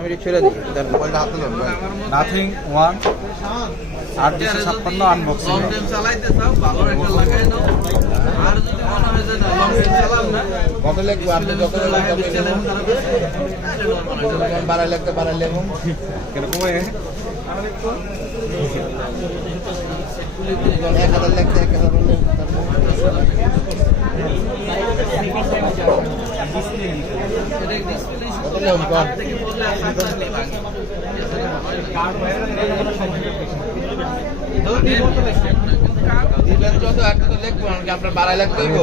আমি ছেড়ে দিই তার মোবাইলটা হাতে ধরুন ভাই। Nothing 1 856 unboxing. লং টাইম চালাইতে চাও ভালো একটা লাগাই নাও। আর যদি মনে হয় যে না লং টাইম চালাম না কত লাগবে আপনি যত লাগবে বাড়াই লাগতে বাড়াইলে এবং কেন কমায় 1000 লাগতে 1000 বললে কত লাগবে কর দিবেন যত একটা তো লিখবো না আপনার বাড়াই লাগতে হইব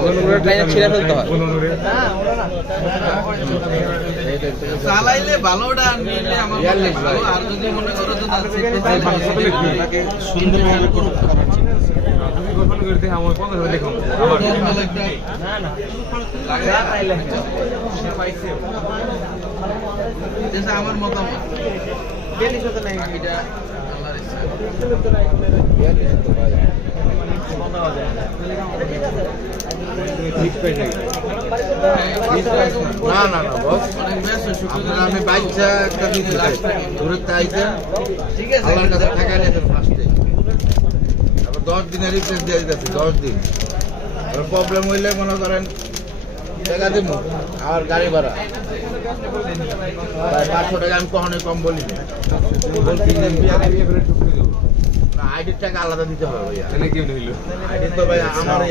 লাইনে ছিঁড়ে ফেলতে হয় চালাইলে ভালোটা নিলে আমার মনে ভালো। আর যদি মনে করো যে না নাকি সুন্দরভাবে করার চিন্তা আছে। তুমি কল্পনা করে দেখো আমার কত হবে দেখো আমার না না লাগাইলে সে পাইছে যেটা আমার মতামত বেলি সাথে নাই এটা আল্লাহর ইচ্ছা ঠিক পাই নাই। না না না বস অনেক বেশ আপনার আমি বাইকটা একটা দিতে চাই ঘুরে চাইতে ঠিক আছে আল্লাহর কাছে টাকা নিয়েছেন ফার্স্টে তারপর 10 দিনের রিপ্লেস দিয়ে দিতেছি 10 দিন আর প্রবলেম হইলে মনে করেন টাকা দিব আর গাড়ি ভাড়া ভাই 500 টাকা আমি কখনোই কম বলি না আইডির টাকা আলাদা দিতে হবে ভাইয়া এনে কি হইলো? আইডি তো ভাই আমারই